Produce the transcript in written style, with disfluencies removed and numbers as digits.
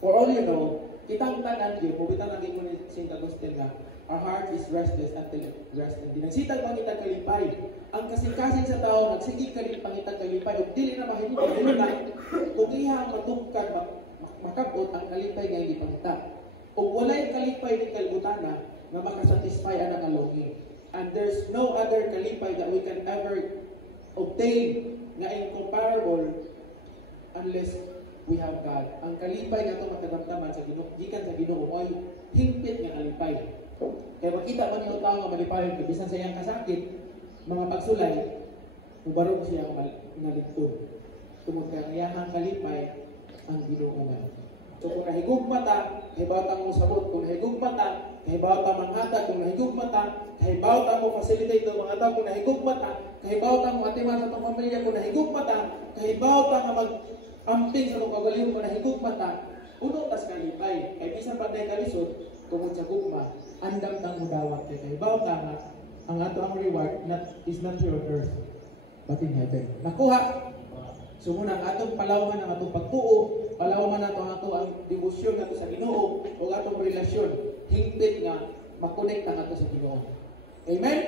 For all you know, kitang tanan Diyo, pubitang lagi ko ni St. Agustin nga, our heart is restless until it rests. Dinagsitag pangitag kalipay. Ang kasing-kasing sa tao, nagsigig ka rin pangitag kalipay. Kung dili na mahimong, dili na, kung iha matungkad, makabot ang kalipay nga hindi pangita. Kung walay kalipay ni kalbutana, nga makasatisfy ang kalongin. And there's no other kalipay that we can ever obtain nga incomparable unless we have God. Ang kalipay nga ito makaramdaman sa Ginoo, gikan sa Ginoo ay hingpit nga kalipay. Kaya makita man yung tao nga malipayon, kabisan sa iyang kasakit, mga pagsulay, ubarong siya naligtod. Tungod kaya ang iyahang kalipay, ang Ginoo man. So kung nahigugma ta, kahibawat mo sabot. Kung nahigugma ta, kahibawat manghatag. Kung nahigugma ta, kahibawat mo facilitate ng mga tao. Kung nahigugma ta, kahibawat mo atiman sa itong pamilya. Kung nahigugma ta, kahibawat nga mag-amping sa itong kagaling. Kung nahigugma ta, uno tas kalipay. Kaya bisan pa tayo kalisod, tungod sa gugma, andam tang mudawat kay kahibawat nga ang ato ang reward is not here on earth, but in heaven. Nakuha! So muna ang atong palawaman ang atong pagtuo, palawaman nato ang ato ang debosyon nato sa Ginoo o atong relasyon hingpit nga makonekta nato sa Ginoo. Amen.